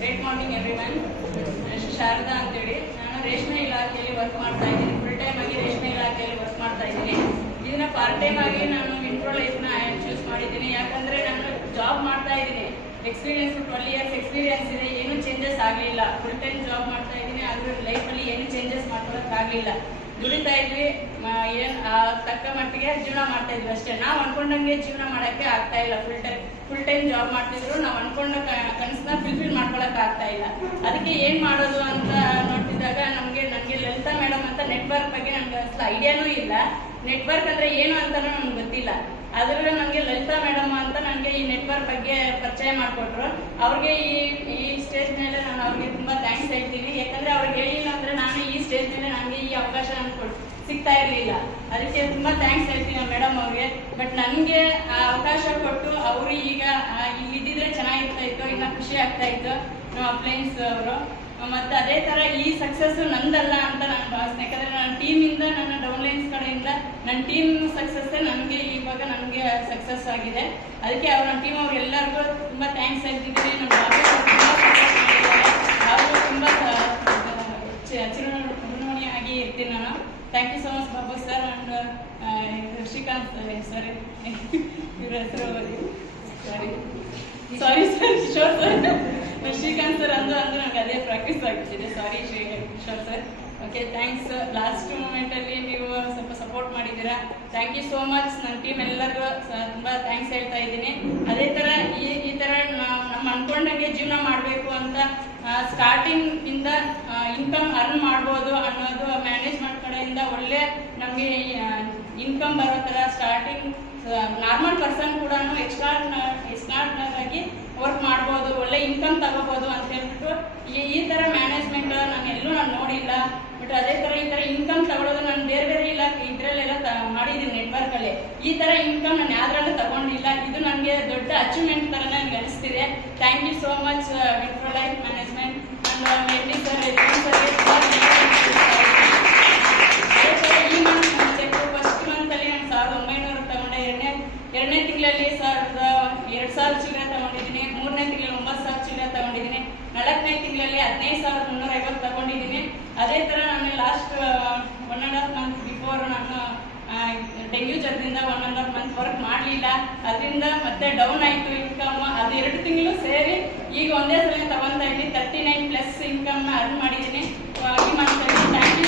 Great morning everyone. ನಾನು ಶಾರದಾ ಅಂತೇಳಿ. ನಾನು ರೇಷ್ಮೆ ಇಲಾಖೆಯಲ್ಲಿ ವರ್ಕ್ ಮಾಡ್ತಾ ಇದ್ದೀನಿ. ಫುಲ್ ಟೈಮ್ ಆಗಿ ರೇಷ್ಮೆ ಇಲಾಖೆಯಲ್ಲಿ ವರ್ಕ್ ಮಾಡ್ತಾ ಇದ್ದೀನಿ. ಇದನ್ನ ಪಾರ್ಟ್ ಟೈಮ್ ಆಗಿ ನಾನು ಇಂಟ್ರೋ ಲೈಫ್ನ ಚೂಸ್ ಮಾಡಿದ್ದೀನಿ. ಯಾಕಂದ್ರೆ ನಾನು ಜಾಬ್ ಮಾಡ್ತಾ ಇದ್ದೀನಿ. ಎಕ್ಸ್ಪೀರಿಯನ್ಸ್ 12 years ಎಕ್ಸ್ಪೀರಿಯನ್ಸ್ ಇದೆ. ಏನು ಚೇಂಜಸ್ ಆಗಲಿಲ್ಲ. ಫುಲ್ ಟೈಮ್ ಜಾಬ್ ಮಾಡ್ತಾ ಇದ್ದೀನಿ. ಆದ್ರೆ ಲೈಫಲ್ಲಿ ಏನು ಚೇಂಜಸ್ ಮಾಡ್ಕೊಳಕ್ಕಾಗಲಿಲ್ಲ. ದುಡಿತಾ ಇದ್ವಿ, ಏನು ತಕ್ಕ ಮಟ್ಟಿಗೆ ಜೀವನ ಮಾಡ್ತಾ ಇದ್ವಿ ಅಷ್ಟೇ. ನಾವು ಅನ್ಕೊಂಡಂಗೆ ಜೀವನ ಮಾಡೋಕ್ಕೆ ಆಗ್ತಾ ಇಲ್ಲ. ಫುಲ್ ಟೈಮ್ ಜಾಬ್ ಮಾಡ್ತಿದ್ರು ನಾವು ಅನ್ಕೊಂಡ ಕನಸನ್ನ ಫುಲ್ಫಿಲ್ ಮಾಡ್ಕೊಳಕ್ ಆಗ್ತಾ ಇಲ್ಲ. ಅದಕ್ಕೆ ಏನ್ ಮಾಡೋದು ಅಂತ ನೋಡ್ತಿದ್ದಾಗ ನನಗೆ ಲಲಿತಾ ಮೇಡಮ್ ಅಂತ ನೆಟ್ವರ್ಕ್ ಬಗ್ಗೆ ನನಗೆ ಅಸಲು ಐಡಿಯಾನೂ ಇಲ್ಲ. ನೆಟ್ವರ್ಕ್ ಅಂದ್ರೆ ಏನು ಅಂತಾನೂ ನನಗೆ ಗೊತ್ತಿಲ್ಲ. ಅದ್ರಲ್ಲಿ ನನಗೆ ಲಲಿತಾ ಮೇಡಮ್ ಅಂತ ನನಗೆ ಈ ನೆಟ್ವರ್ಕ್ ಬಗ್ಗೆ ಪರಿಚಯ ಮಾಡಿಕೊಟ್ರು. ಅವ್ರಿಗೆ ಈ ಸ್ಟೇಜ್ ಮೇಲೆ ನಾನು ಅವ್ರಿಗೆ ತುಂಬಾ ಥ್ಯಾಂಕ್ಸ್ ಹೇಳ್ತೀನಿ. ಯಾಕಂದ್ರೆ ಅವ್ರಿಗೆ ಹೇಳಿಲ್ಲ ಅಂದ್ರೆ ನಾನು ಈ ಸ್ಟೇಜ್ ಮೇಲೆ ನನಗೆ ಈ ಅವಕಾಶ ಸಿಗ್ತಾ ಇರಲಿಲ್ಲ. ಅದಕ್ಕೆ ತುಂಬಾ ಥ್ಯಾಂಕ್ಸ್ ಹೇಳ್ತೀನಿ ಮೇಡಮ್ ಅವ್ರಿಗೆ. ಬಟ್ ನನಗೆ ಆ ಅವಕಾಶ ಕೊಟ್ಟು ಅವರು ಈಗ ಇಲ್ಲಿದ್ದಿದ್ರೆ ಚೆನ್ನಾಗಿರ್ತಾ ಇತ್ತು, ಇನ್ನ ಖುಷಿ ಆಗ್ತಾ ಇತ್ತು ನಮ್ಮ ಅಪ್ಲೈನ್ಸ್ ಅವರು. ಮತ್ತೆ ಅದೇ ತರ ಈ ಸಕ್ಸಸ್ ನಂದಲ್ಲ ಅಂತ ನಾನು ಭಾವಿಸ್ತೀನಿ. ಯಾಕಂದ್ರೆ ನನ್ನ ಟೀಮಿಂದ, ನನ್ನ ಡೌನ್ಲೈನ್ಸ್ ಕಡೆಯಿಂದ ನನ್ನ ಟೀಮ್ ಸಕ್ಸಸ್ ನನಗೆ ಇವಾಗ ನನಗೆ ಸಕ್ಸಸ್ ಆಗಿದೆ. ಅದಕ್ಕೆ ಅವ್ರ ನನ್ನ ಟೀಮ್ ಅವ್ರಿಗೆಲ್ಲರಿಗೂ ತುಂಬಾ ಥ್ಯಾಂಕ್ಸ್ ಹೇಳ್ತಿದ್ದೀನಿ. ನಮ್ಮ ಅವರು ತುಂಬಾ ಚಿರಋಣಿಯಾಗಿ ಇರ್ತೀನಿ ನಾನು. Thank you so much Babu sir and Srikanth sir. ಇವ್ರ ಹೆಸರು ಸಾರಿ ಸರ್, ಶೋರ್ ಸರ್. ಶ್ರೀಕಾಂತ್ ಸರ್ ಅಂದ್ರೆ ನನಗೆ ಅದೇ ಪ್ರಾಕ್ಟೀಸ್ ಆಗ್ತಿದೆ. ಸಾರಿ ಶೋರ್ ಸರ್. Okay, thanks. ಲಾಸ್ಟ್ ಮೂಮೆಂಟಲ್ಲಿ ನೀವು ಸ್ವಲ್ಪ ಸಪೋರ್ಟ್ ಮಾಡಿದ್ದೀರಾ. Thank you so much. ನನ್ನ ಟೀಮ್ ಎಲ್ಲರಿಗೂ ತುಂಬ ಥ್ಯಾಂಕ್ಸ್ ಹೇಳ್ತಾ ಇದ್ದೀನಿ. ಅದೇ ಥರ ಈ ಥರ ನಮ್ಮ ಅನ್ಕೊಂಡಂಗೆ ಜೀವನ ಮಾಡಬೇಕು ಅಂತ ಸ್ಟಾರ್ಟಿಂಗ್ ಇಂದ ಇನ್ಕಮ್ ಅರ್ನ್ ಮಾಡ್ಬೋದು ಅನ್ನೋದು ಮ್ಯಾನೇಜ್ಮೆಂಟ್ ಕಡೆಯಿಂದ ಒಳ್ಳೆ ನಮಗೆ ಇನ್ಕಮ್ ಬರೋ ಥರ ಸ್ಟಾರ್ಟಿಂಗ್ ನಾರ್ಮಲ್ ಪರ್ಸನ್ ಕೂಡ ಎಕ್ಸ್ಟ್ರಾರ್ಡಿನರಿ ಆಗಿ ವರ್ಕ್ ಮಾಡ್ಬೋದು, ಒಳ್ಳೆ ಇನ್ಕಮ್ ತಗೋಬೋದು ಅಂತ ಹೇಳ್ಬಿಟ್ಟು ಈ ಥರ ಮ್ಯಾನೇಜ್ಮೆಂಟ್ ನಾನು ನೋಡಿಲ್ಲ. ಬಟ್ ಅದೇ ಥರ ಈ ಥರ ಇನ್ಕಮ್ ತಗೊಳ್ಳೋದು ನಾನು ಬೇರೆ ಇಲಾಖೆ ಇದರಲ್ಲೆಲ್ಲ ಮಾಡಿದ್ದೀನಿ ನೆಟ್ವರ್ಕಲ್ಲಿ. ಈ ಥರ ಇನ್ಕಮ್ ನಾನು ಯಾವ್ದ್ರಲ್ಲೂ ತಗೊಂಡಿಲ್ಲ. ಇದು ನನಗೆ ದೊಡ್ಡ ಅಚೀವ್ಮೆಂಟ್ ಥರ ನನಗೆ ಅನಿಸ್ತಿದೆ. Thank you so much Vitro life management and ಎಲ್ಲಿ ಸರ್ ಈ ಮಂತ್ ಚೆಕ್ ಫಸ್ಟ್ ಮಂತಲ್ಲಿ ನಾನು 1900 ತಗೊಂಡೆ. ಎರಡನೇ ತಿಂಗಳಲ್ಲಿ 2,000 ಚಿಲ್ಲರೆ ತಗೊಂಡಿದ್ದೀನಿ. ಮೂರನೇ ತಿಂಗಳಲ್ಲಿ 9,000 ಚಿಲ್ಲರೆ ತಗೊಂಡಿದ್ದೀನಿ. 4ನೇ ತಿಂಗಳಲ್ಲಿ 15,350 ತಗೊಂಡಿದ್ದೀನಿ. ಅದೇ ಥರ ನಾನು ಲಾಸ್ಟ್ 1.5 ಮಂತ್ ಬಿಫೋರ್ ನಾನು ಡೆಂಗ್ಯೂ ಜ್ವರದಿಂದ 1.5 ಮಂತ್ ವರ್ಕ್ ಮಾಡಲಿಲ್ಲ. ಅದರಿಂದ ಮತ್ತೆ ಡೌನ್ ಆಯಿತು ಇನ್ಕಮ್. ಅದು 2 ತಿಂಗಳು ಸೇರಿ ಈಗ ಒಂದೇ ಸಲ ತಗೊತಾ ಇದ್ದೀನಿ. 39+ ಇನ್ಕಮ್ನ ಅರ್ನ್ ಮಾಡಿದ್ದೀನಿ ಈ ಮಂತಲ್ಲಿ. Thank you